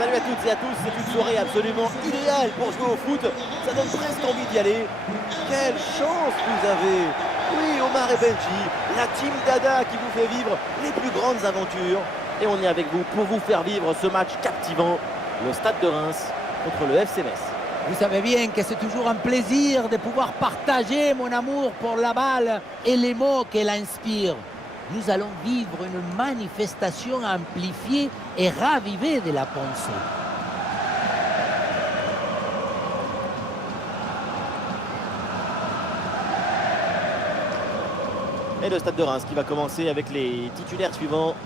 Salut à toutes et à tous, c'est une soirée absolument idéale pour jouer au foot. Ça donne presque envie d'y aller. Quelle chance vous avez! Oui, Omar et Benji, la team Dada qui vous fait vivre les plus grandes aventures. Et on est avec vous pour vous faire vivre ce match captivant, le Stade de Reims contre le FC Metz. Vous savez bien que c'est toujours un plaisir de pouvoir partager mon amour pour la balle et les mots qu'elle inspire. Nous allons vivre une manifestation amplifiée et ravivée de la pensée. Et le Stade de Reims qui va commencer avec les titulaires suivants.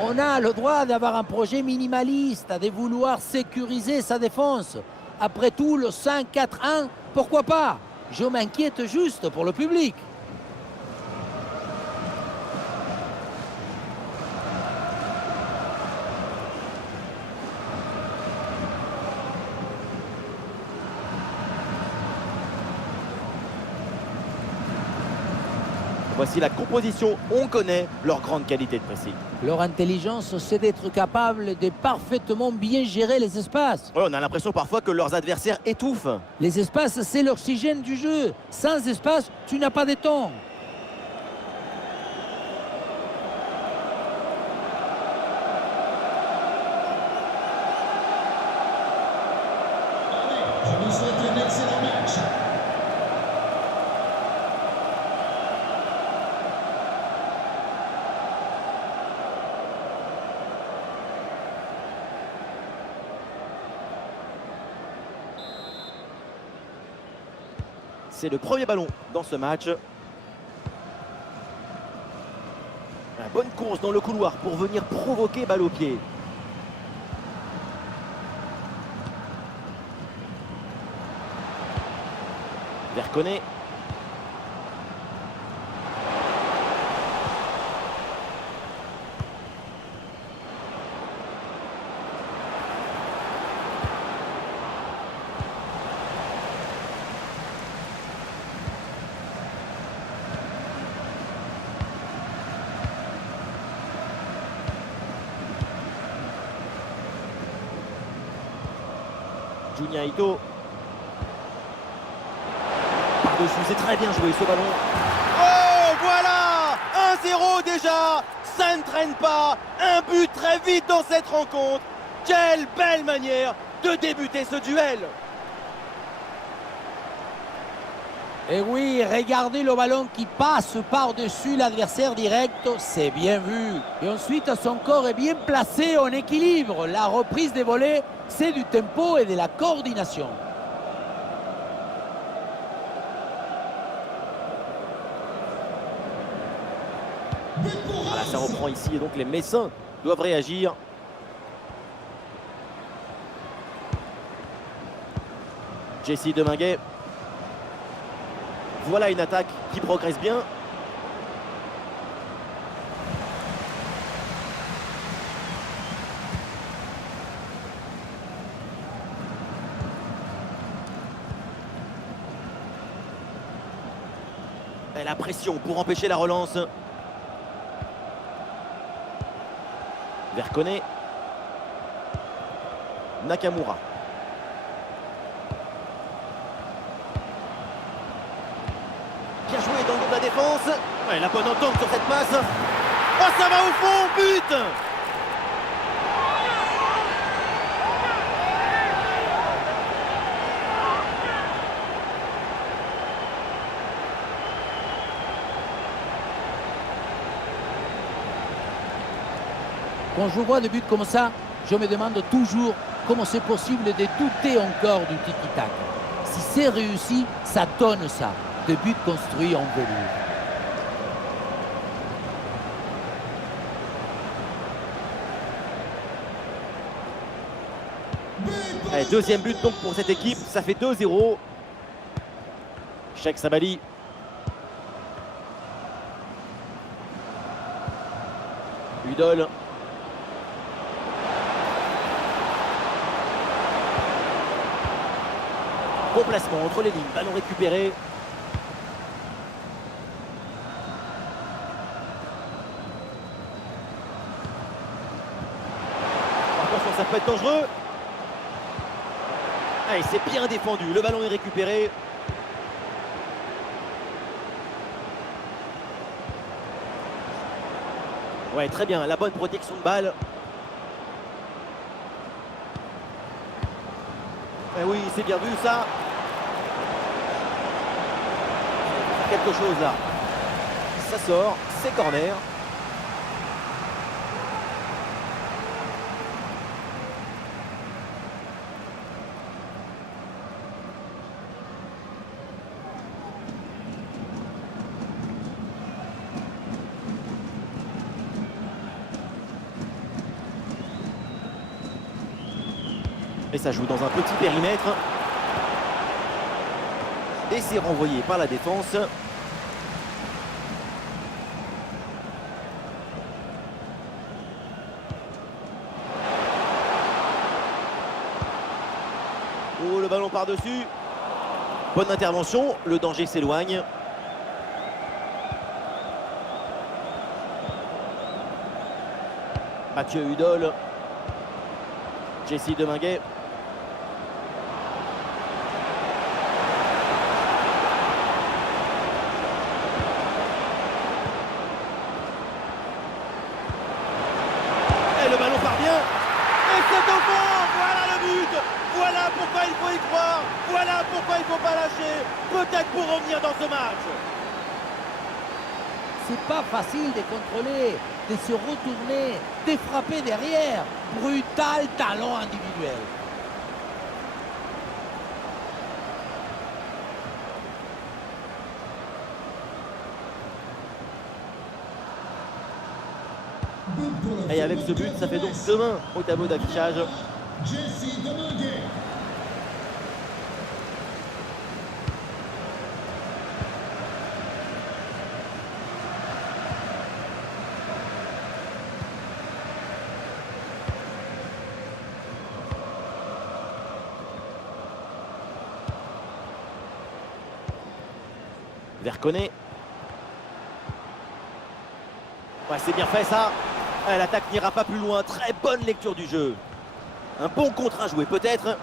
On a le droit d'avoir un projet minimaliste, de vouloir sécuriser sa défense. Après tout, le 5-4-1, pourquoi pas? Je m'inquiète juste pour le public. Voici la composition, on connaît leur grande qualité de pressing. Leur intelligence, c'est d'être capable de parfaitement bien gérer les espaces. Ouais, on a l'impression parfois que leurs adversaires étouffent. Les espaces, c'est l'oxygène du jeu. Sans espace, tu n'as pas de temps. Je vous souhaite un excellent match. C'est le premier ballon dans ce match. Une bonne course dans le couloir pour venir provoquer balle au pied. Verconet. Junya Ito. Par-dessus, c'est très bien joué ce ballon. Oh, voilà 1-0 déjà. Ça ne traîne pas. Un but très vite dans cette rencontre. Quelle belle manière de débuter ce duel. Et oui, regardez le ballon qui passe par-dessus l'adversaire direct, c'est bien vu. Et ensuite, son corps est bien placé en équilibre. La reprise des volets, c'est du tempo et de la coordination. Voilà, ça reprend ici et donc les Messins doivent réagir. Jesse Deminguet. Voilà une attaque qui progresse bien. Et la pression pour empêcher la relance. Verconet. Nakamura. Bien joué dans le dos de la défense. Ouais, la bonne entente sur cette passe. Oh, ça va au fond, but! Quand je vois des buts comme ça, je me demande toujours comment c'est possible de douter encore du tiki-tac. Si c'est réussi, ça donne ça. Des buts construits en velours. Allez, deuxième but donc pour cette équipe, ça fait 2-0. Cheikh Sabali. Udol. Bon placement entre les lignes, ballon récupéré. Attention, ça peut être dangereux. Allez, c'est bien défendu. Le ballon est récupéré. Ouais, très bien. La bonne protection de balle. Eh oui, c'est bien vu ça. Quelque chose là. Ça sort, c'est corner. Et ça joue dans un petit périmètre. Et c'est renvoyé par la défense. Oh, le ballon par-dessus. Bonne intervention, le danger s'éloigne. Mathieu Hudol. Jesse Deminguet. Et le ballon parvient. Et c'est au fond. Voilà le but. Voilà pourquoi il faut y croire. Voilà pourquoi il ne faut pas lâcher. Peut-être pour revenir dans ce match. C'est pas facile de contrôler, de se retourner, de frapper derrière. Brutal talent individuel. Et avec ce but, ça fait donc 2-1 au tableau d'affichage. Jesse Deminguet. Verconnet. Ouais, c'est bien fait ça. L'attaque n'ira pas plus loin. Très bonne lecture du jeu. Un bon contre à jouer peut-être.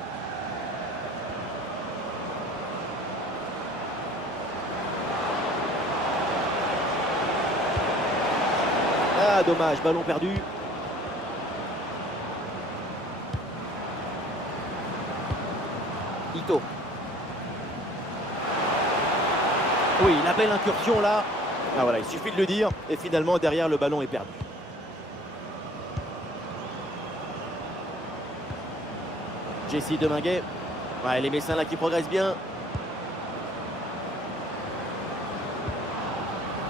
Ah, dommage, ballon perdu. Ito. Oui, la belle incursion là. Ah voilà, il suffit de le dire. Et finalement, derrière, le ballon est perdu. Jesse Deminguet. Ouais, les Messins là qui progressent bien.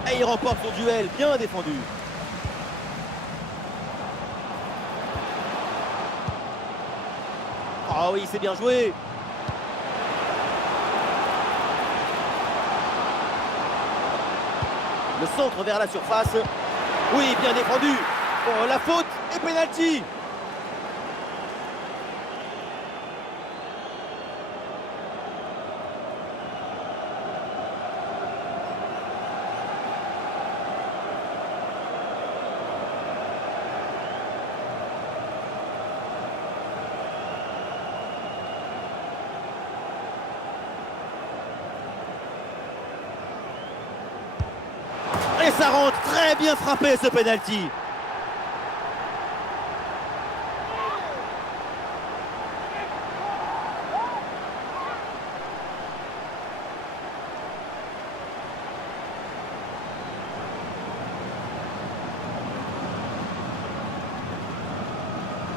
Et il remporte son duel, bien défendu. Ah oui, c'est bien joué. Le centre vers la surface. Oui, bien défendu. Oh, la faute et pénalty. Et ça rentre, très bien frappé ce penalty.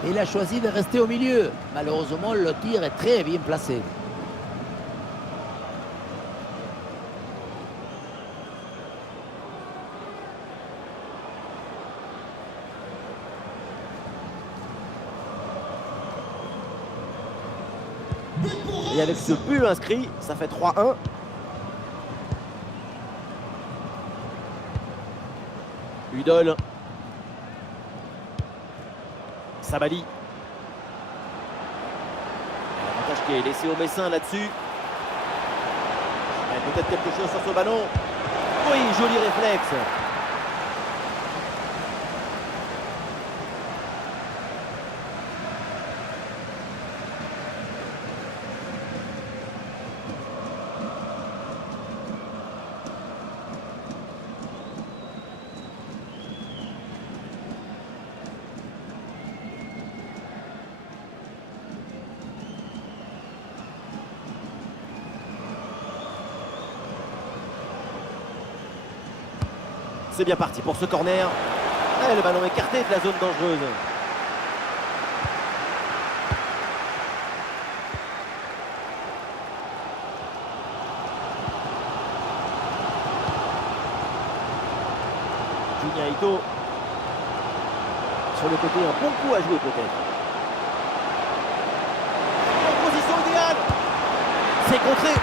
Il a choisi de rester au milieu. Malheureusement, le tir est très bien placé. Et avec ce but inscrit, ça fait 3-1. Hudol. Sabali. L'avantage qui est laissé au Messin là-dessus. Peut-être quelque chose sur ce ballon. Oui, joli réflexe. C'est bien parti pour ce corner. Le ballon écarté de la zone dangereuse. Junya Ito. Sur le côté, un bon coup à jouer peut-être. En position idéale. C'est contré.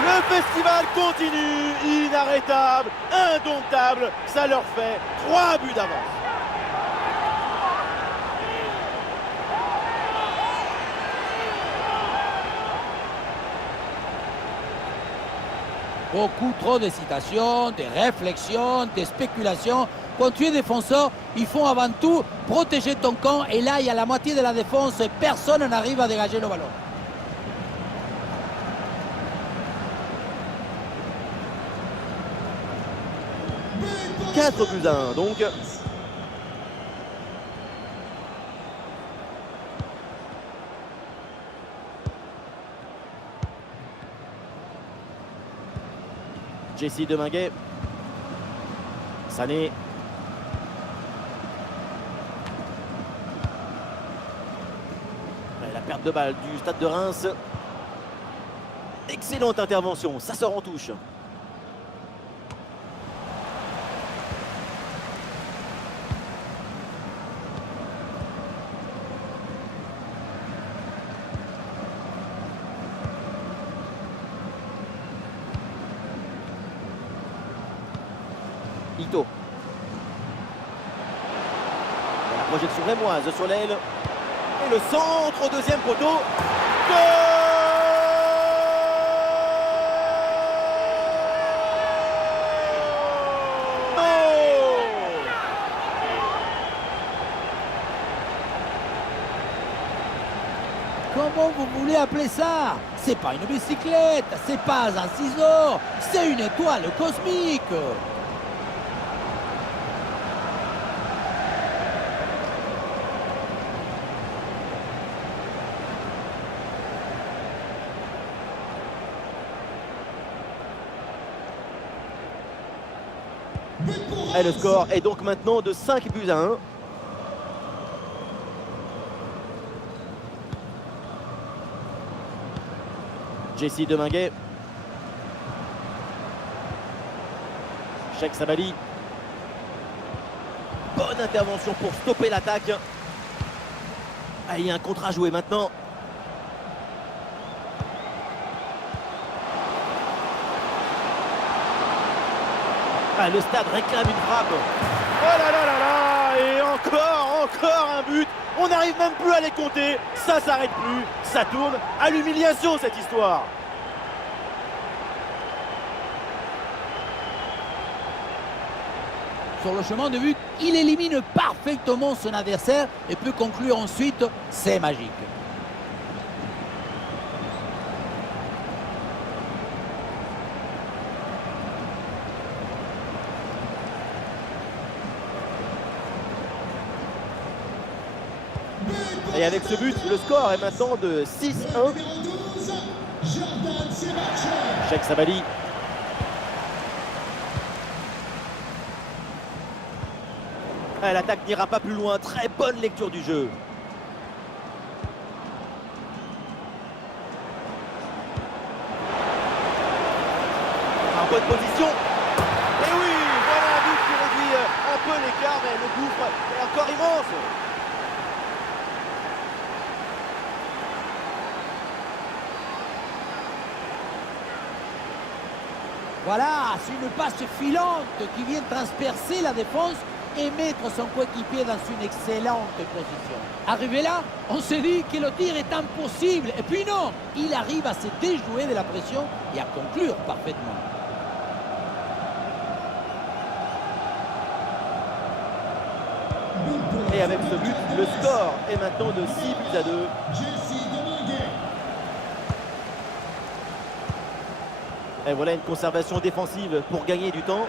Le festival continue, inarrêtable, indomptable. Ça leur fait 3 buts d'avance. Beaucoup trop d'hésitation, de réflexion, de spéculation. Quand tu es défenseur, il faut avant tout protéger ton camp. Et là, il y a la moitié de la défense et personne n'arrive à dégager le ballon. 4-1 donc. Jesse Deminguet. Sané. La perte de balle du Stade de Reims. Excellente intervention, ça sort en touche. Ito. La projection rémoise sur l'aile. Et le centre au deuxième poteau. Comment vous voulez appeler ça? C'est pas une bicyclette, c'est pas un ciseau, c'est une étoile cosmique. Et le score est donc maintenant de 5-1. Jesse Deminguet. Cheikh Sabali. Bonne intervention pour stopper l'attaque. Il y a un contre à jouer maintenant. Le stade réclame une frappe. Oh là là là là. Et encore un but. On n'arrive même plus à les compter. Ça s'arrête plus. Ça tourne à l'humiliation cette histoire. Sur le chemin de but, il élimine parfaitement son adversaire et peut conclure ensuite, c'est magique. Et avec ce but, le score est maintenant de 6-1. Cheikh Sabali. L'attaque n'ira pas plus loin. Très bonne lecture du jeu. En bonne position. Et oui, voilà un but qui réduit un peu l'écart, mais le gouffre est encore immense. Voilà, c'est une passe filante qui vient transpercer la défense et mettre son coéquipier dans une excellente position. Arrivé là, on se dit que le tir est impossible. Et puis non, il arrive à se déjouer de la pression et à conclure parfaitement. Et avec ce but, le score est maintenant de 6-2. Et voilà une conservation défensive pour gagner du temps.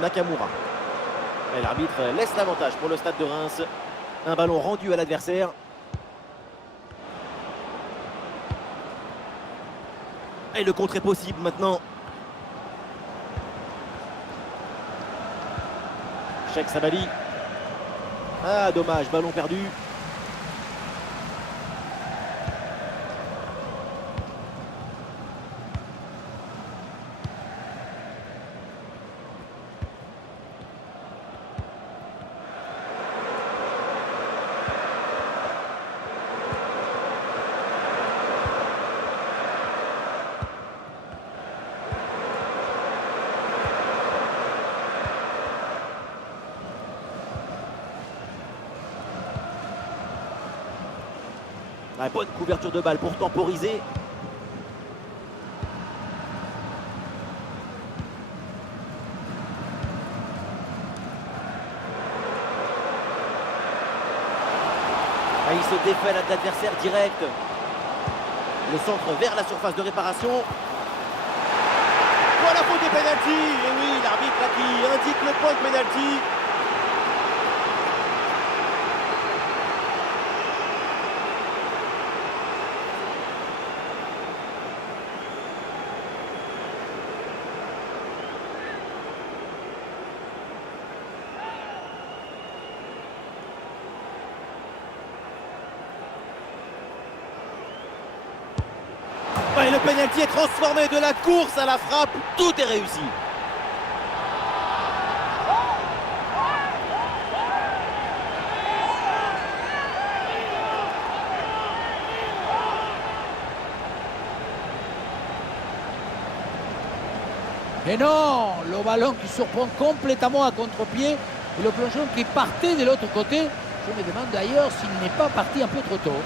Nakamura. Et l'arbitre laisse l'avantage pour le stade de Reims. Un ballon rendu à l'adversaire. Et le contre est possible maintenant. Cheikh Sabali. Ah, dommage, ballon perdu. Ah, bonne couverture de balle pour temporiser. Ah, il se défait à l'adversaire direct. Le centre vers la surface de réparation. Voilà, faute de pénalty. Et oui, l'arbitre là qui indique le point de pénalty. Et le pénalty est transformé de la course à la frappe. Tout est réussi. Et non, le ballon qui surprend complètement à contre-pied et le plongeon qui partait de l'autre côté. Je me demande d'ailleurs s'il n'est pas parti un peu trop tôt.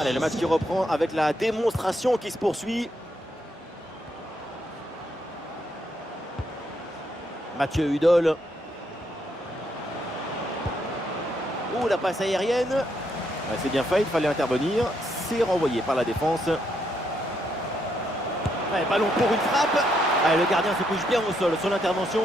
Allez, le match qui reprend avec la démonstration qui se poursuit. Mathieu Hudol. Oh, la passe aérienne. Ouais, c'est bien fait, il fallait intervenir. C'est renvoyé par la défense. Ouais, ballon pour une frappe. Ouais, le gardien se couche bien au sol sur l'intervention.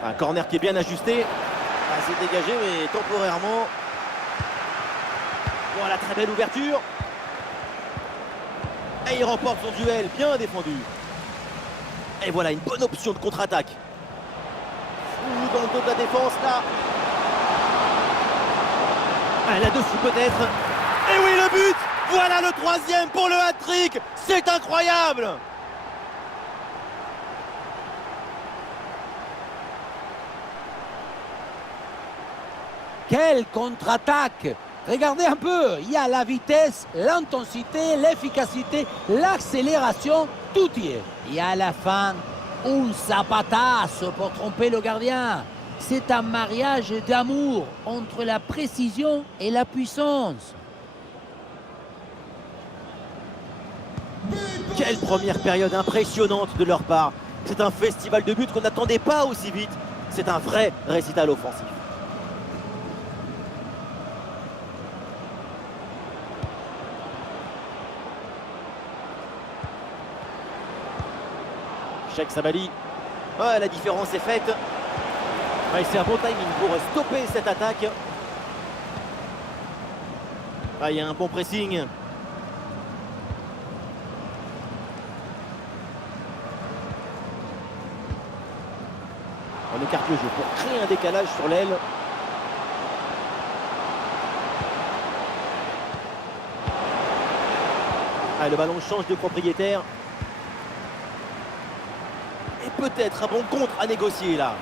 Un corner qui est bien ajusté. Ah, c'est dégagé, mais temporairement. Voilà, très belle ouverture. Et il remporte son duel, bien défendu. Et voilà, une bonne option de contre-attaque. Dans le dos de la défense, là. Ah, là-dessus peut-être. Et oui, le but. Voilà le troisième pour le hat-trick. C'est incroyable. Quelle contre-attaque! Regardez un peu, il y a la vitesse, l'intensité, l'efficacité, l'accélération, tout y est. Et à la fin, un zapatazo pour tromper le gardien. C'est un mariage d'amour entre la précision et la puissance. Quelle première période impressionnante de leur part. C'est un festival de buts qu'on n'attendait pas aussi vite. C'est un vrai récital offensif. Cheikh Sabali. Ah, la différence est faite. Ah, c'est un bon timing pour stopper cette attaque. Ah, il y a un bon pressing. On écarte le jeu pour créer un décalage sur l'aile. Ah, le ballon change de propriétaire. Et peut-être un bon contre à négocier là.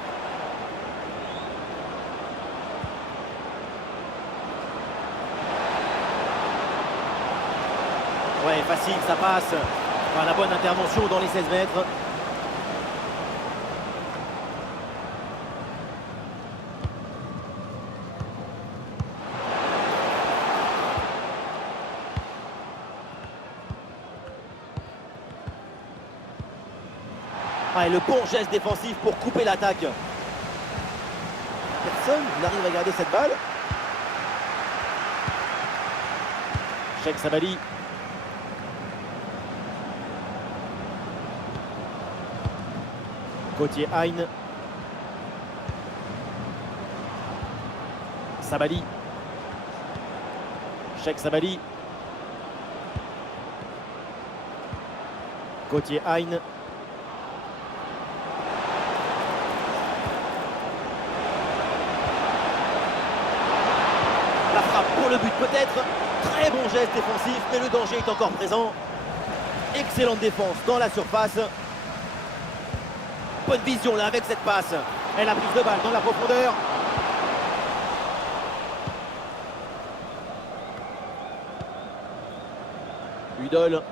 Ouais, facile, ça passe. Enfin, la bonne intervention dans les 16 mètres. Ah, et le bon geste défensif pour couper l'attaque. Personne n'arrive à garder cette balle. Cheikh Sabali. Gauthier Hein. Sabali. Cheikh Sabali. Gauthier Hein. La frappe pour le but peut-être. Très bon geste défensif, mais le danger est encore présent. Excellente défense dans la surface. Bonne vision là avec cette passe. Et la prise de balle dans la profondeur. Udol.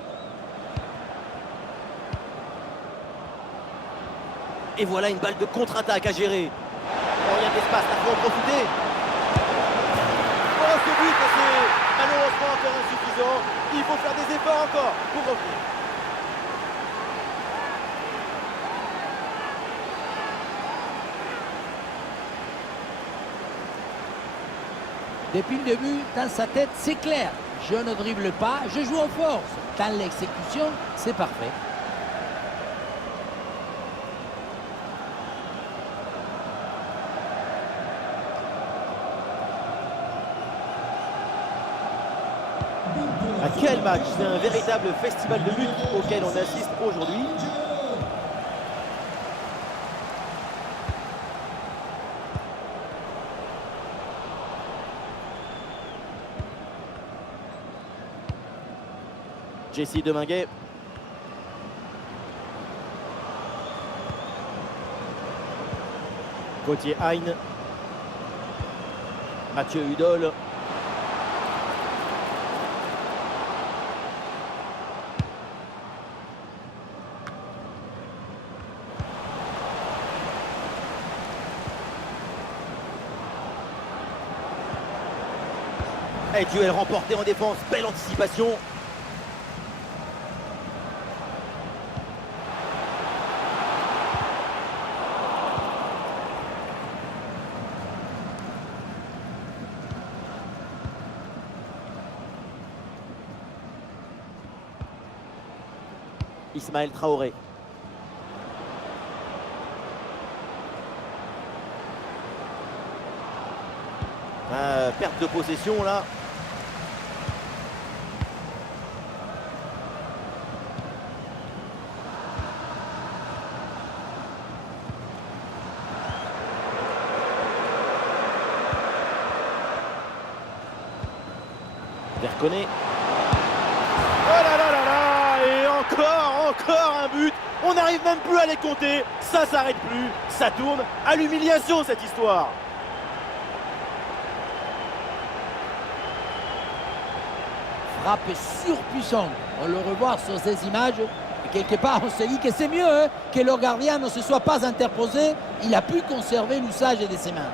Et voilà une balle de contre-attaque à gérer. Oh, il y a de l'espace, là, faut en profiter. Oh, ce but, c'est malheureusement encore insuffisant. Il faut faire des efforts encore pour revenir. Depuis le début, dans sa tête, c'est clair. Je ne dribble pas, je joue en force. Dans l'exécution, c'est parfait. À quel match! C'est un véritable festival de buts auquel on assiste aujourd'hui. Jesse Deminguet. Gauthier Hein. Mathieu Udol. Et duel remporté en défense, belle anticipation. Ismaël Traoré. Perte de possession là. Verconnet. Oh là là là là! Et encore un but. On n'arrive même plus à les compter. Ça s'arrête plus. Ça tourne à l'humiliation cette histoire. Frappe surpuissante. On le revoit sur ces images. Et quelque part, on se dit que c'est mieux que le gardien ne se soit pas interposé. Il a pu conserver l'usage de ses mains.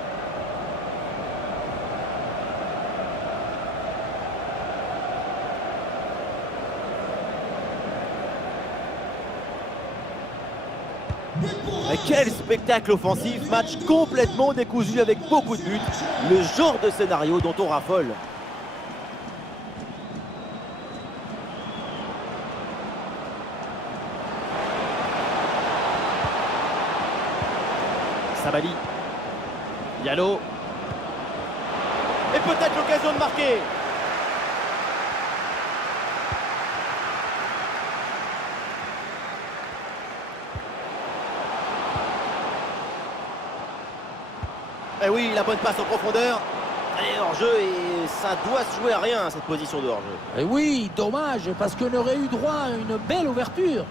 Quel spectacle offensif, match complètement décousu avec beaucoup de buts. Le genre de scénario dont on raffole. Sabali. Diallo. Et peut-être l'occasion de marquer. Et oui, la bonne passe en profondeur. Allez, hors-jeu, et ça doit se jouer à rien, cette position de hors-jeu. Et oui, dommage, parce qu'on aurait eu droit à une belle ouverture.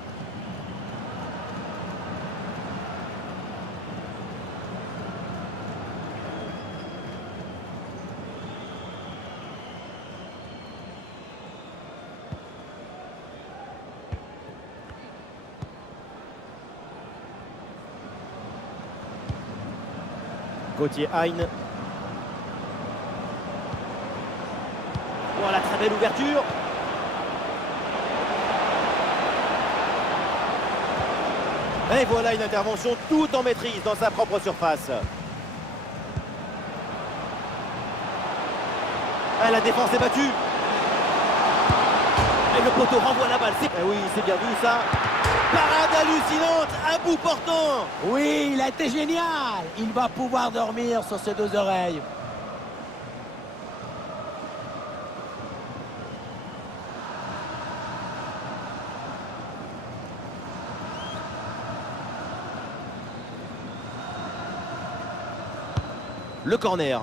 Gauthier Hein. Voilà, très belle ouverture. Et voilà une intervention tout en maîtrise dans sa propre surface. Ah, la défense est battue. Et le poteau renvoie la balle. Eh oui, c'est bien vu ça. Parade hallucinante, à bout portant. Oui, il a été génial. Il va pouvoir dormir sur ses deux oreilles. Le corner.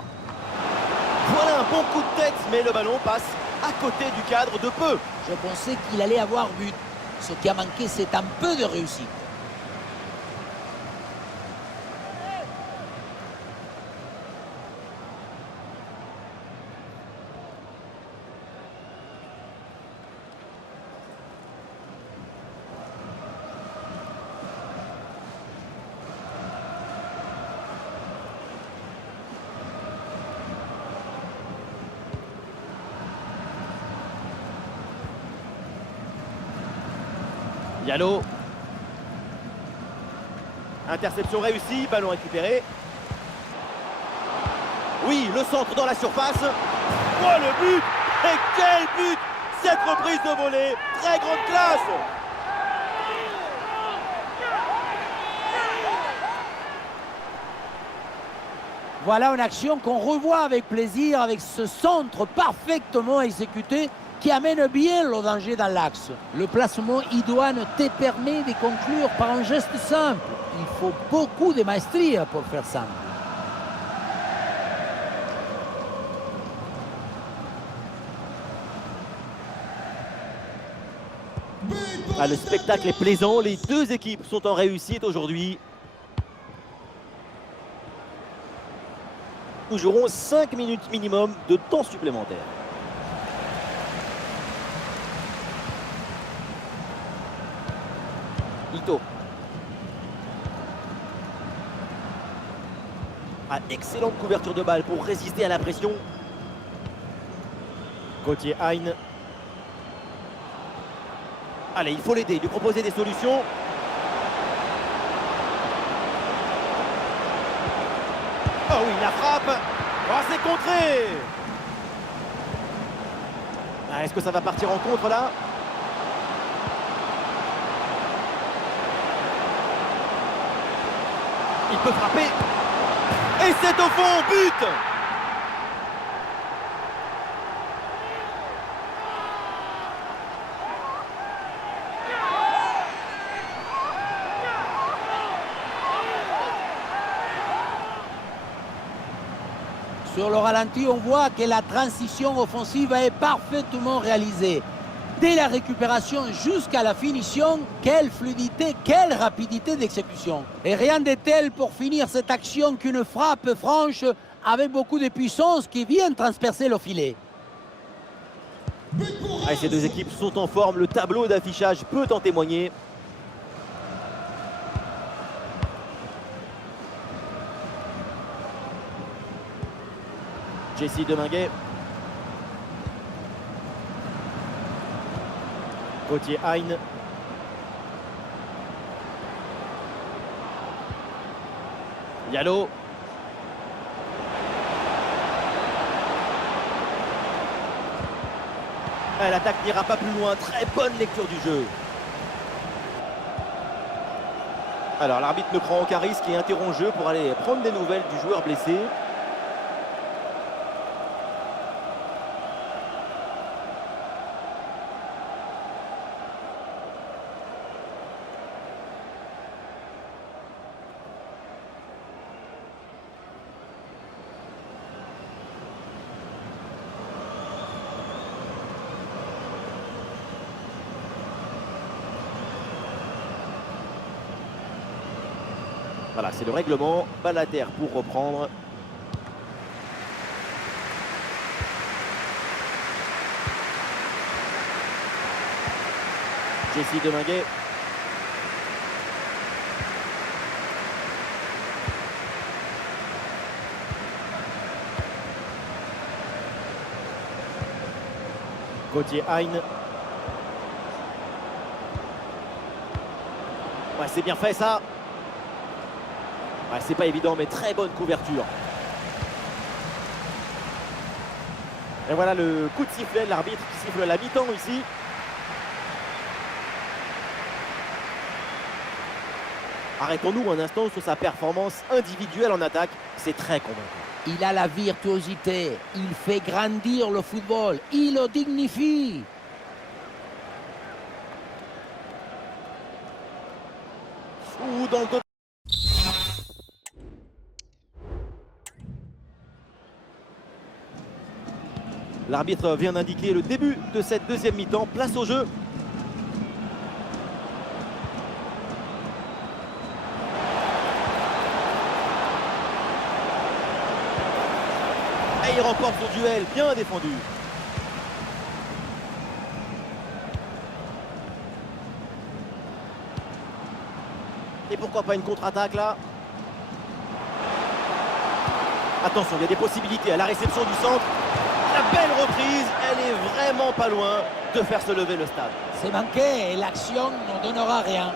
Voilà un bon coup de tête, mais le ballon passe à côté du cadre de peu. Je pensais qu'il allait avoir but. Ce qui a manqué, c'est un peu de réussite. Diallo. Interception réussie, ballon récupéré. Oui, le centre dans la surface. Oh, le but! Et quel but! Cette reprise de volée, très grande classe! Voilà une action qu'on revoit avec plaisir, avec ce centre parfaitement exécuté qui amène bien le danger dans l'axe. Le placement idoine te permet de conclure par un geste simple. Il faut beaucoup de maestria pour faire ça. Ah, le spectacle est plaisant, les deux équipes sont en réussite aujourd'hui. Nous jouerons 5 minutes minimum de temps supplémentaire. Ito. Ah, excellente couverture de balle pour résister à la pression. Gauthier Hein. Allez, il faut l'aider, lui proposer des solutions. Oh oui, la frappe. Oh, c'est contré. Ah, est-ce que ça va partir en contre là? Il peut frapper. Et c'est au fond, but! Sur le ralenti, on voit que la transition offensive est parfaitement réalisée. Dès la récupération jusqu'à la finition, quelle fluidité, quelle rapidité d'exécution. Et rien de tel pour finir cette action qu'une frappe franche avec beaucoup de puissance qui vient transpercer le filet. Ah, ces deux équipes sont en forme, le tableau d'affichage peut en témoigner. Jesse Deminguet. Gauthier Hein. Diallo. L'attaque n'ira pas plus loin, très bonne lecture du jeu. Alors l'arbitre ne prend aucun risque et interrompt le jeu pour aller prendre des nouvelles du joueur blessé. Voilà, c'est le règlement. Balle à terre pour reprendre. Jesse Deminguet. Gauthier Hein. Ouais, c'est bien fait ça. Ouais, c'est pas évident, mais très bonne couverture. Et voilà le coup de sifflet de l'arbitre qui siffle la mi-temps ici. Arrêtons-nous un instant sur sa performance individuelle en attaque. C'est très convaincant. Il a la virtuosité, il fait grandir le football, il le dignifie. Ou dans le dos. L'arbitre vient d'indiquer le début de cette deuxième mi-temps. Place au jeu. Et il remporte son duel, bien défendu. Et pourquoi pas une contre-attaque là? Attention, il y a des possibilités à la réception du centre. La belle reprise, elle est vraiment pas loin de faire se lever le stade. C'est manqué et l'action ne donnera rien.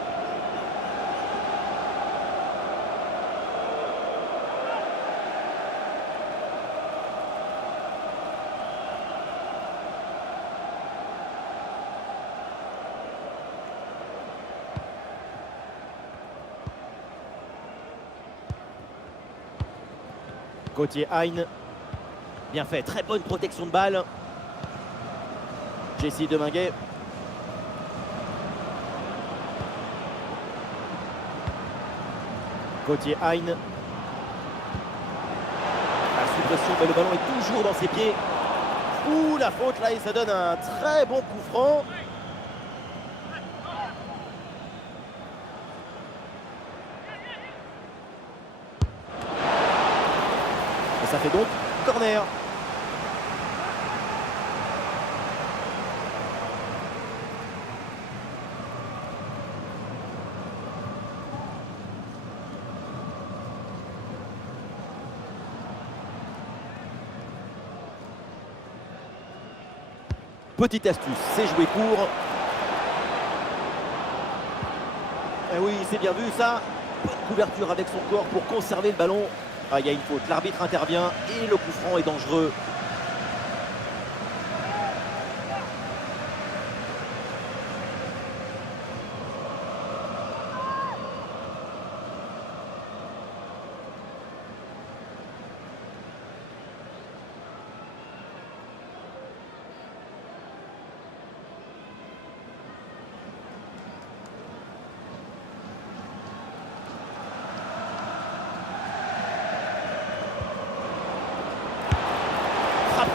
Gauthier Hein. Bien fait, très bonne protection de balle. Jesse Deminguet. Gauthier Hein. La suppression, mais le ballon est toujours dans ses pieds. Ouh, la faute là, et ça donne un très bon coup franc. Et ça fait donc corner. Petite astuce, c'est jouer court. Eh oui, c'est bien vu ça. Bonne couverture avec son corps pour conserver le ballon. Ah, il y a une faute, l'arbitre intervient et le coup franc est dangereux.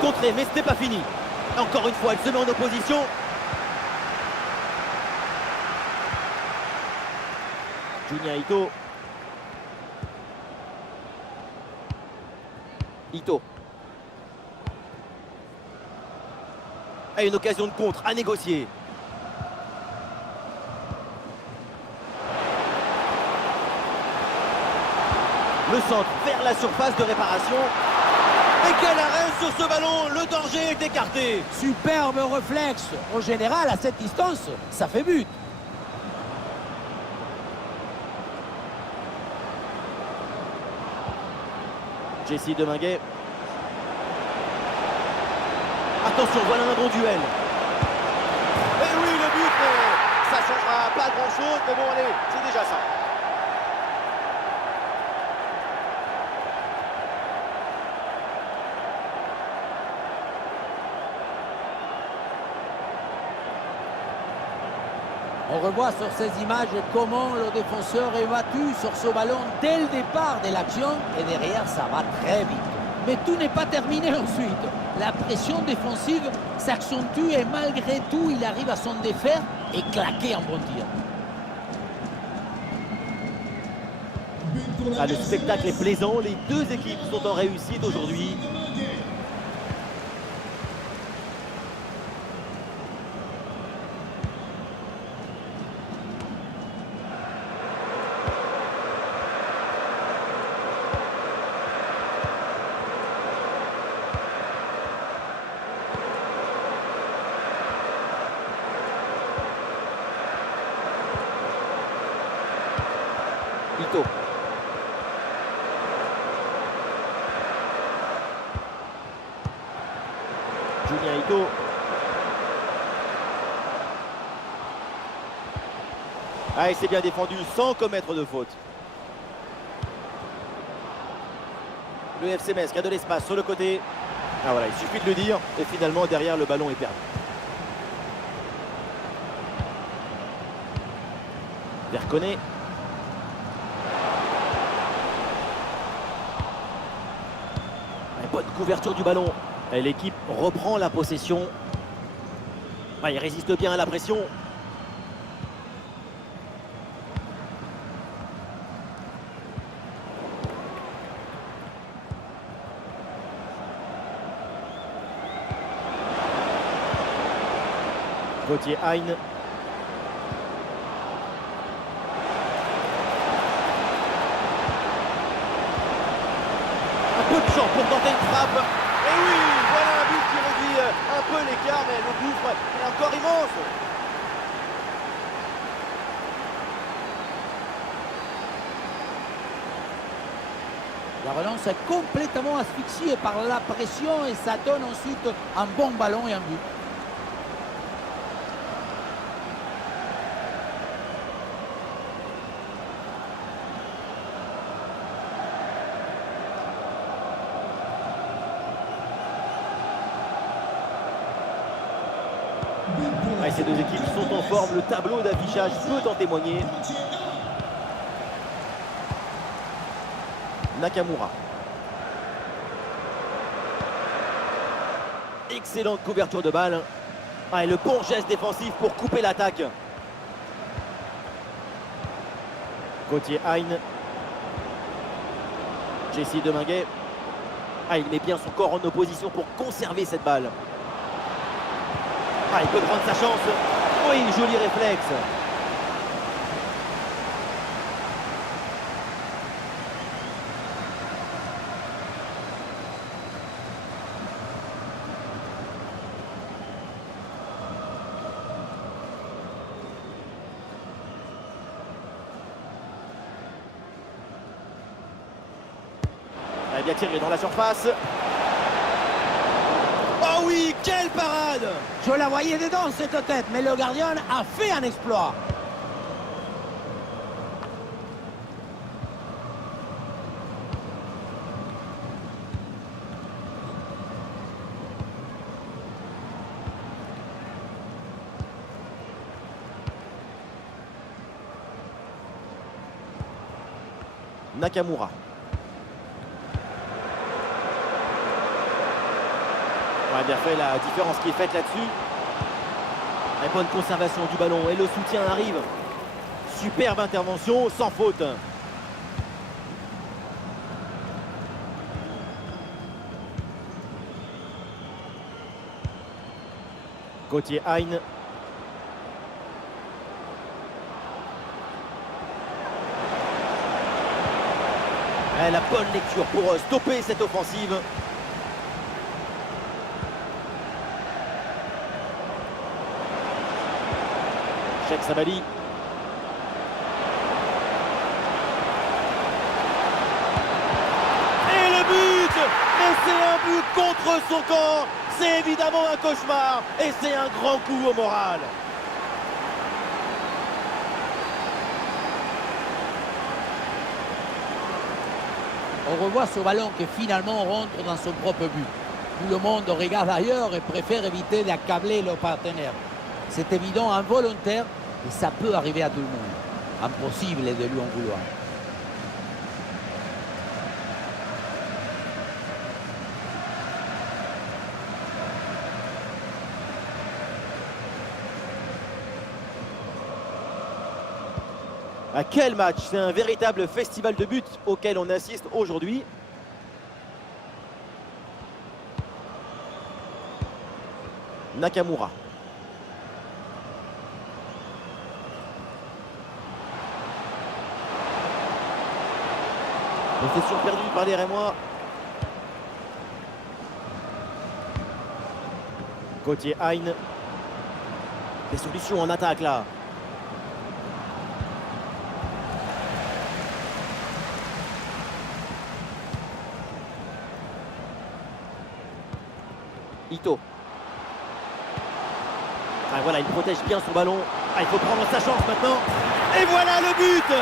Contré, mais ce n'est pas fini. Encore une fois, elle se met en opposition. Junya Ito. Ito. Et une occasion de contre à négocier. Le centre vers la surface de réparation. Et quel arrêt sur ce ballon, le danger est écarté. Superbe réflexe. En général, à cette distance, ça fait but. Jesse Deminguet. Attention, voilà un bon duel. Et oui, le but, mais ça ne changera pas grand-chose. Mais bon, allez, c'est déjà ça. On revoit sur ces images comment le défenseur est battu sur ce ballon dès le départ de l'action et derrière ça va très vite. Mais tout n'est pas terminé ensuite. La pression défensive s'accentue et malgré tout il arrive à s'en défaire et claquer en bon tir. Ah, le spectacle est plaisant, les deux équipes sont en réussite aujourd'hui. Ito. Julien Ito. Ah, il s'est bien défendu sans commettre de faute. Le FC Metz qui a de l'espace sur le côté. Ah voilà, il suffit de le dire. Et finalement, derrière, le ballon est perdu. Verconnet. Bonne couverture du ballon. Et l'équipe reprend la possession. Ah, il résiste bien à la pression. Gauthier Hein. Un peu de champ pour tenter une frappe. Et oui, voilà un but qui réduit un peu l'écart, mais le gouffre est encore immense. La relance est complètement asphyxiée par la pression et ça donne ensuite un bon ballon et un but. Ah, ces deux équipes sont en forme, le tableau d'affichage peut en témoigner. Nakamura. Excellente couverture de balle. Ah, et le bon geste défensif pour couper l'attaque. Gauthier Hein. Jesse Deminguet. Ah, il met bien son corps en opposition pour conserver cette balle. Ah, il peut prendre sa chance. Oui, joli réflexe. Elle a bien tiré dans la surface. Oh oui, quelle parade! Je la voyais dedans cette tête, mais le gardien a fait un exploit. Nakamura. On a bien fait la différence qui est faite là-dessus. La bonne conservation du ballon et le soutien arrive. Superbe intervention, sans faute. Gauthier Hein. La bonne lecture pour stopper cette offensive. Cheikh Sabali. Et le but! Mais c'est un but contre son camp. C'est évidemment un cauchemar. Et c'est un grand coup au moral. On revoit ce ballon qui finalement rentre dans son propre but. Tout le monde regarde ailleurs et préfère éviter d'accabler le partenaire. C'est évident, involontaire, et ça peut arriver à tout le monde. Impossible de lui en vouloir. À quel match! C'est un véritable festival de buts auquel on assiste aujourd'hui. Nakamura. Possession perdue par les Rémois. Gauthier Hein. Des solutions en attaque là. Ito. Ah, voilà, il protège bien son ballon. Ah, il faut prendre sa chance maintenant. Et voilà le but!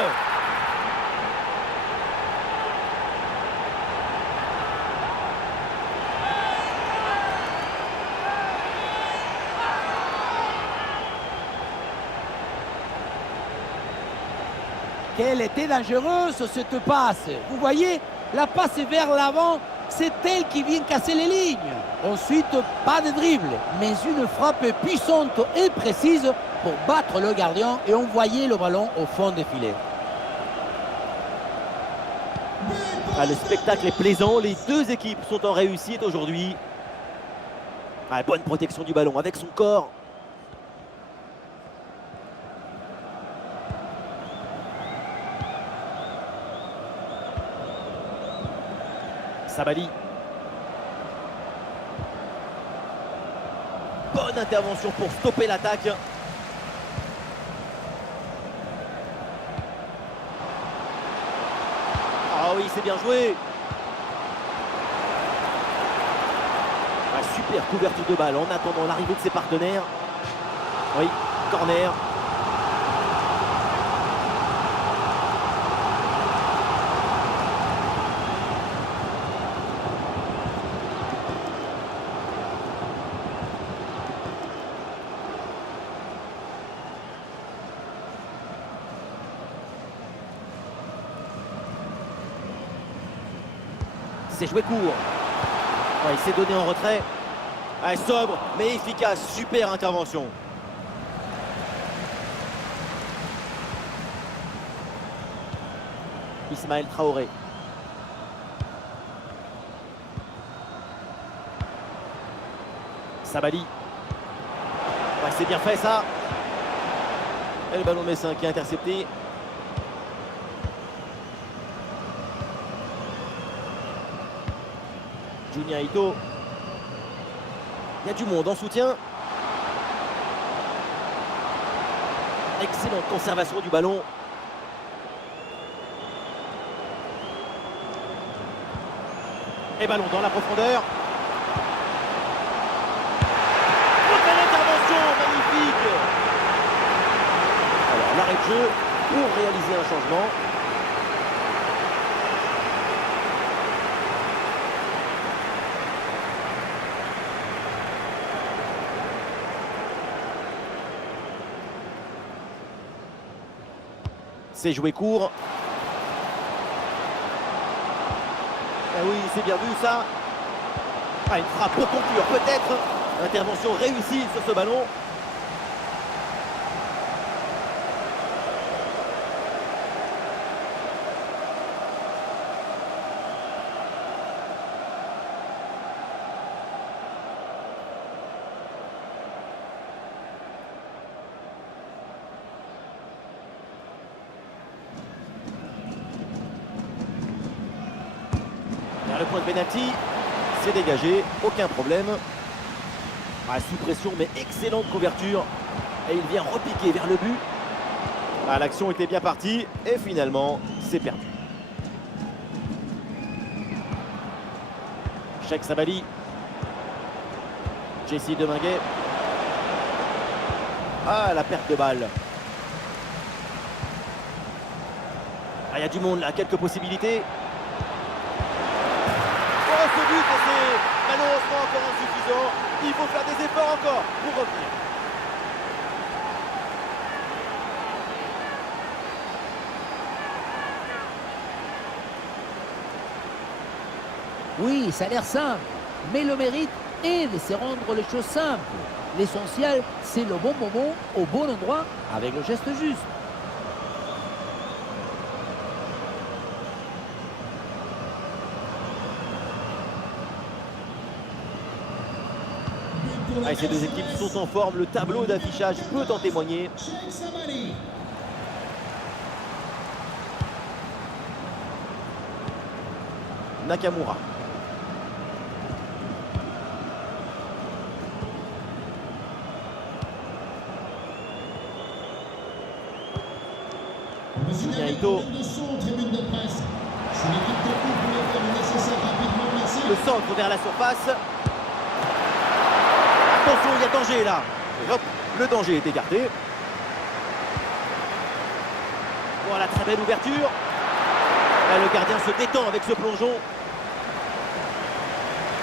Quelle était dangereuse cette passe. Vous voyez, la passe est vers l'avant, c'est elle qui vient casser les lignes. Ensuite, pas de dribble, mais une frappe puissante et précise pour battre le gardien et envoyer le ballon au fond des filets. Ah, le spectacle est plaisant, les deux équipes sont en réussite aujourd'hui. Ah, bonne protection du ballon avec son corps. Sabali. Bonne intervention pour stopper l'attaque. Ah oui, c'est bien joué. Ah, super couverture de balle en attendant l'arrivée de ses partenaires. Oui, corner. C'est joué court. Ouais, il s'est donné en retrait. Ouais, sobre, mais efficace. Super intervention. Ismaël Traoré. Sabali. Ouais, c'est bien fait ça. Et le ballon messin qui est intercepté. Junya Ito. Il y a du monde en soutien. Excellente conservation du ballon. Et ballon dans la profondeur. Oh, quelle intervention magnifique. Alors l'arrêt de jeu pour réaliser un changement. C'est joué court. Ah oui, c'est bien vu ça. Ah, une frappe pour conclure peut-être. Intervention réussie sur ce ballon. Le point de pénalty, c'est dégagé, aucun problème. Ah, sous pression, mais excellente couverture. Et il vient repiquer vers le but. Ah, l'action était bien partie et finalement, c'est perdu. Cheikh Sabali. Jesse Deminguet. Ah, la perte de balle. Ah, il y a du monde là, quelques possibilités. Ce but, c'est malheureusement encore insuffisant. Il faut faire des efforts encore pour revenir. Oui, ça a l'air simple, mais le mérite est de se rendre les choses simples. L'essentiel, c'est le bon moment, au bon endroit, avec le geste juste. Ah, ces deux équipes sont en forme, le tableau d'affichage peut en témoigner. Nakamura. Junya Ito. Le centre vers la surface. Attention, il y a danger là. Et hop, le danger est écarté. Voilà, très belle ouverture. Là, le gardien se détend avec ce plongeon.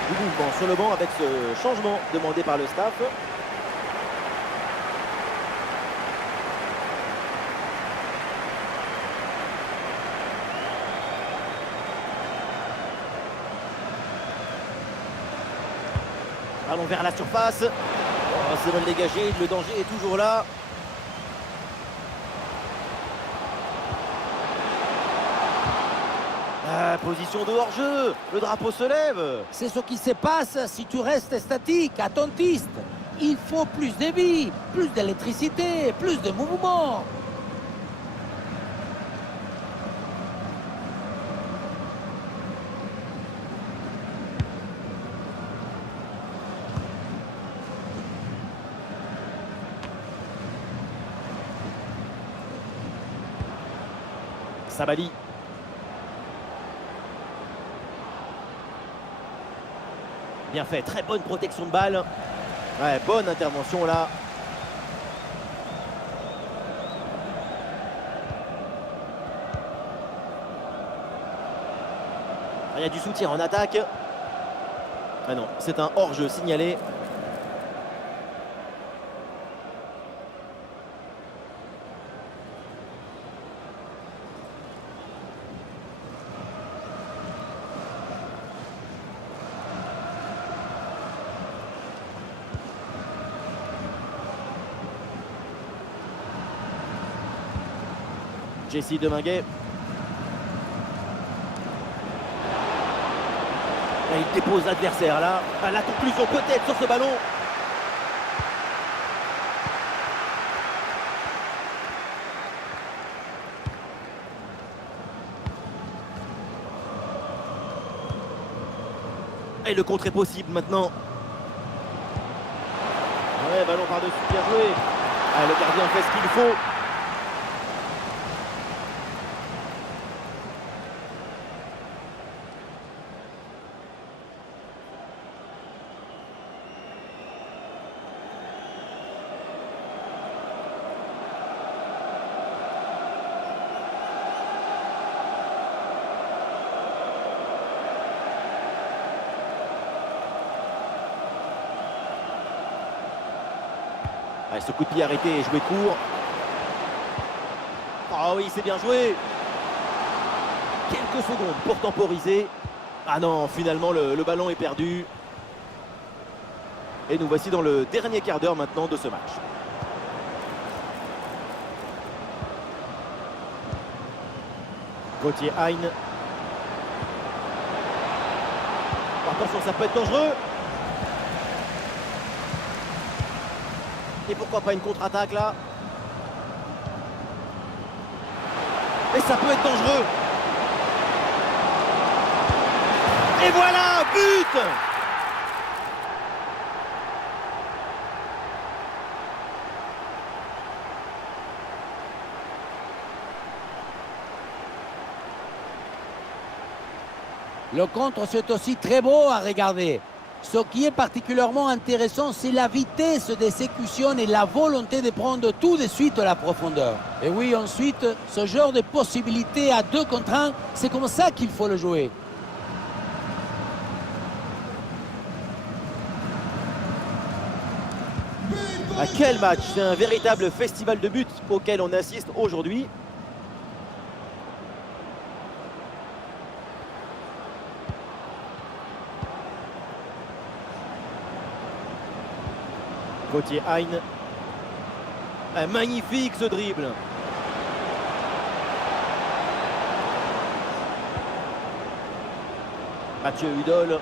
Du mouvement sur le banc avec ce changement demandé par le staff. Allons vers la surface. Oh, c'est mal dégagé, le danger est toujours là. Position de hors-jeu, le drapeau se lève. C'est ce qui se passe si tu restes statique, attentiste. Il faut plus de vie, plus d'électricité, plus de mouvement. Sabali. Bien fait, très bonne protection de balle. Ouais, bonne intervention là. Il y a du soutien en attaque. Ah non, c'est un hors-jeu signalé. Jesse Deminguet. Il dépose l'adversaire là. La conclusion peut-être sur ce ballon. Et le contre est possible maintenant. Ouais, ballon par-dessus, bien joué. Le gardien fait ce qu'il faut. Ce coup de pied arrêté et joué court. Ah oui, c'est bien joué. Quelques secondes pour temporiser. Ah non, finalement le ballon est perdu. Et nous voici dans le dernier quart d'heure maintenant de ce match. Gauthier Hein. Attention, ça peut être dangereux. Et pourquoi pas une contre-attaque là? Et ça peut être dangereux. Et voilà, but! Le contre, c'est aussi très beau à regarder. Ce qui est particulièrement intéressant, c'est la vitesse d'exécution et la volonté de prendre tout de suite la profondeur. Et oui, ensuite, ce genre de possibilité à 2 contre 1, c'est comme ça qu'il faut le jouer. Quel match! C'est un véritable festival de buts auquel on assiste aujourd'hui. Gauthier Hein. Magnifique ce dribble. Mathieu Hudol.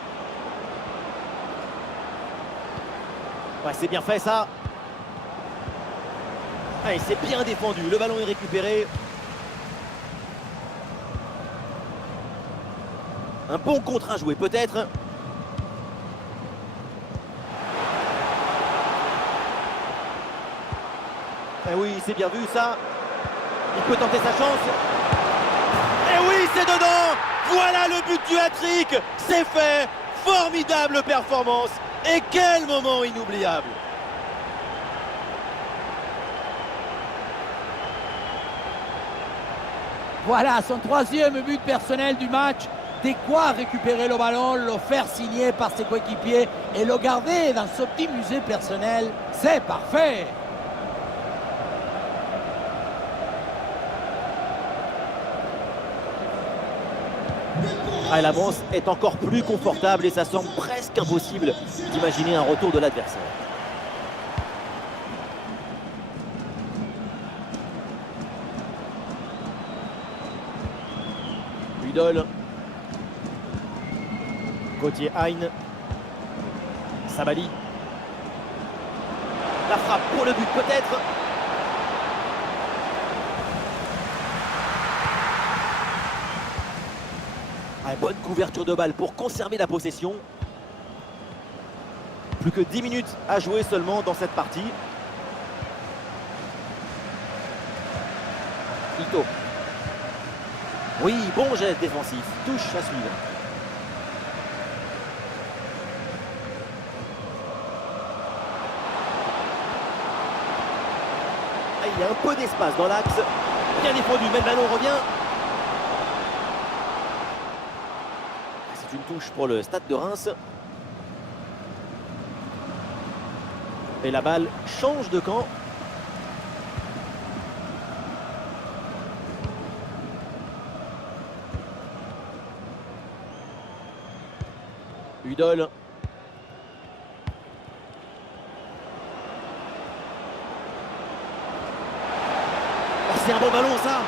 Ouais, c'est bien fait ça. Et c'est bien défendu. Le ballon est récupéré. Un bon contre à jouer peut-être. Eh oui, c'est bien vu ça. Il peut tenter sa chance. Et oui, c'est dedans. Voilà le but du hat-trick. C'est fait. Formidable performance. Et quel moment inoubliable! Voilà son troisième but personnel du match. De quoi récupérer le ballon, le faire signer par ses coéquipiers et le garder dans ce petit musée personnel. C'est parfait! Ah, l'avance est encore plus confortable et ça semble presque impossible d'imaginer un retour de l'adversaire. Hudol. Gauthier Hein. Sabali. La frappe pour le but peut-être. Ah, bonne couverture de balle pour conserver la possession. Plus que 10 minutes à jouer seulement dans cette partie. Ito. Oui, bon geste défensif. Touche à suivre. Ah, il y a un peu d'espace dans l'axe. Bien défendu, mais le ballon revient. C'est une touche pour le Stade de Reims. Et la balle change de camp. Hudol. Oh, c'est un bon ballon ça.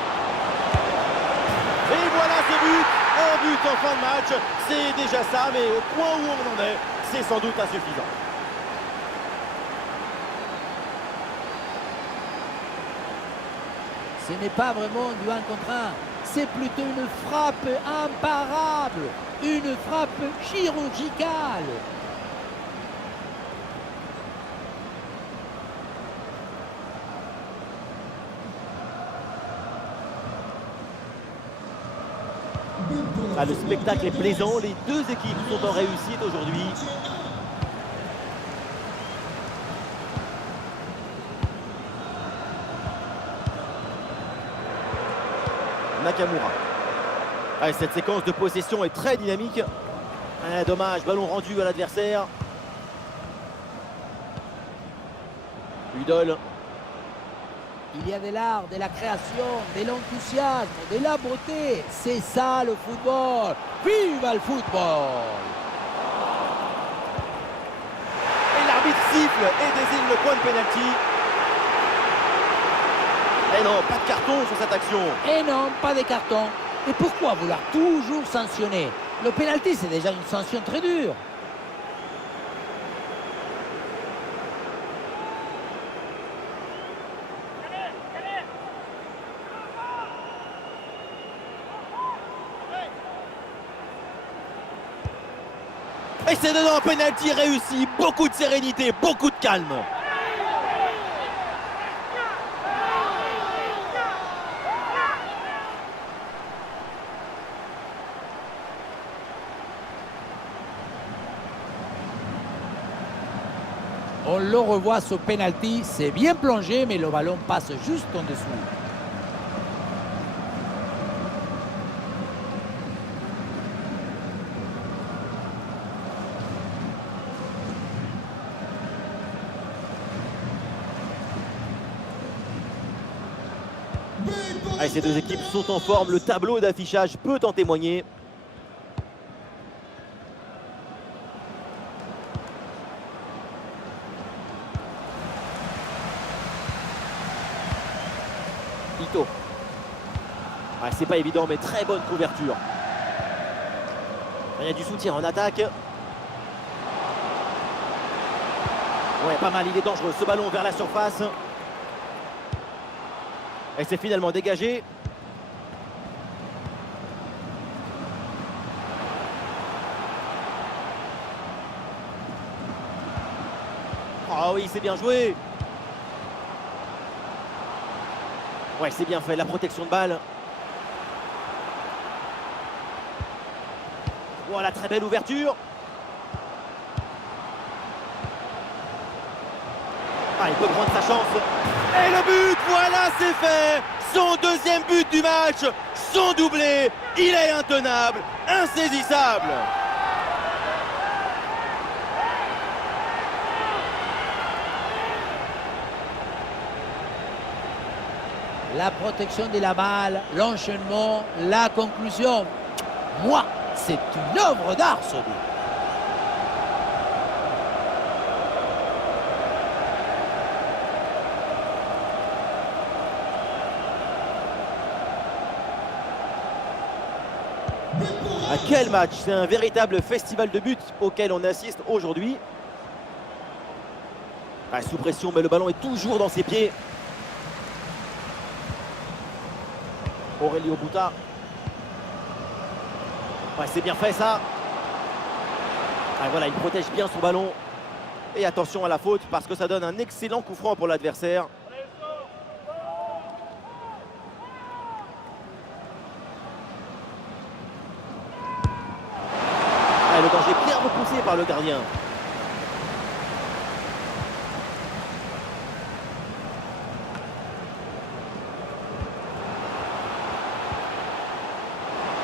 Et voilà ce but. Un but en fin de match. C'est déjà ça, mais au point où on en est, c'est sans doute insuffisant. Ce n'est pas vraiment du 1 contre 1. C'est plutôt une frappe imparable. Une frappe chirurgicale. Ah, le spectacle est plaisant. Les deux équipes sont en réussite aujourd'hui. Nakamura. Ah, cette séquence de possession est très dynamique. Ah, dommage, ballon rendu à l'adversaire. Hudol. Il y a de l'art, de la création, de l'enthousiasme, de la beauté. C'est ça le football. Vive le football! Et l'arbitre siffle et désigne le point de pénalty. Et non, pas de carton sur cette action. Et non, pas de carton. Et pourquoi vouloir toujours sanctionner? Le pénalty, c'est déjà une sanction très dure. Et c'est dedans, penalty réussi, beaucoup de sérénité, beaucoup de calme. On le revoit ce penalty, c'est bien plongé, mais le ballon passe juste en dessous. Allez, ces deux équipes sont en forme, le tableau d'affichage peut en témoigner. Ito. Ah, c'est pas évident, mais très bonne couverture. Il y a du soutien en attaque. Ouais, pas mal, il est dangereux. Ce ballon vers la surface. Et c'est finalement dégagé. Oh oui, c'est bien joué. Ouais, c'est bien fait, la protection de balle. Voilà, très belle ouverture. Ah, il peut prendre sa chance. Et le but, voilà, c'est fait. Son deuxième but du match, son doublé. Il est intenable, insaisissable. La protection de la balle, l'enchaînement, la conclusion. Moi, c'est une œuvre d'art ce but. Ah, quel match! C'est un véritable festival de buts auquel on assiste aujourd'hui. Ah, sous pression, mais le ballon est toujours dans ses pieds. Aurelio Buta. Ouais, c'est bien fait ça. Ah, voilà, il protège bien son ballon. Et attention à la faute parce que ça donne un excellent coup franc pour l'adversaire. Ah, le danger bien repoussé par le gardien.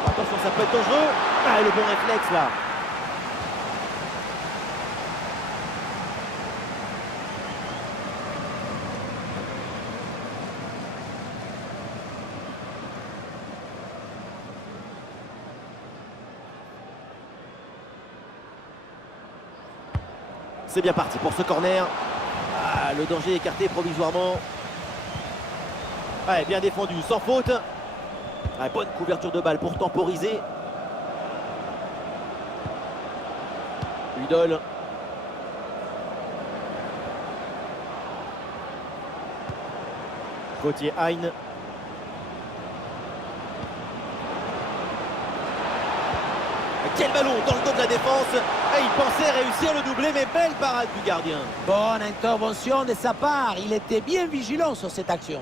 Attention, ça peut être dangereux. Ah, le bon réflexe là. C'est bien parti pour ce corner. Ah, le danger écarté provisoirement. Ouais, bien défendu, sans faute. Ah, bonne couverture de balle pour temporiser. Udol. Gauthier Hein. Quel ballon dans le dos de la défense. Et il pensait réussir le doublé, mais belle parade du gardien. Bonne intervention de sa part. Il était bien vigilant sur cette action.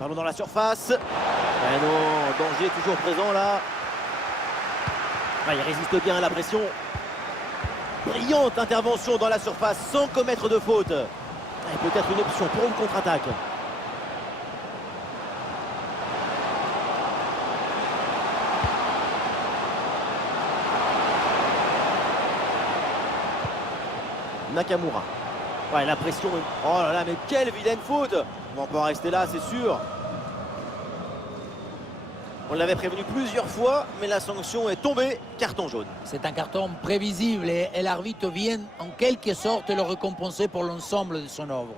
Ballon dans la surface. Ah non, danger toujours présent là. Ah, il résiste bien à la pression. Brillante intervention dans la surface sans commettre de faute. Ah, peut-être une option pour une contre-attaque. Nakamura. Ouais, la pression. Oh là là, mais quelle vilaine faute! On va pas en rester là, c'est sûr. On l'avait prévenu plusieurs fois, mais la sanction est tombée. Carton jaune. C'est un carton prévisible et l'arbitre vient en quelque sorte le récompenser pour l'ensemble de son œuvre.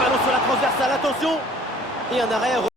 Ballon sur la transversale, attention. Et un arrêt.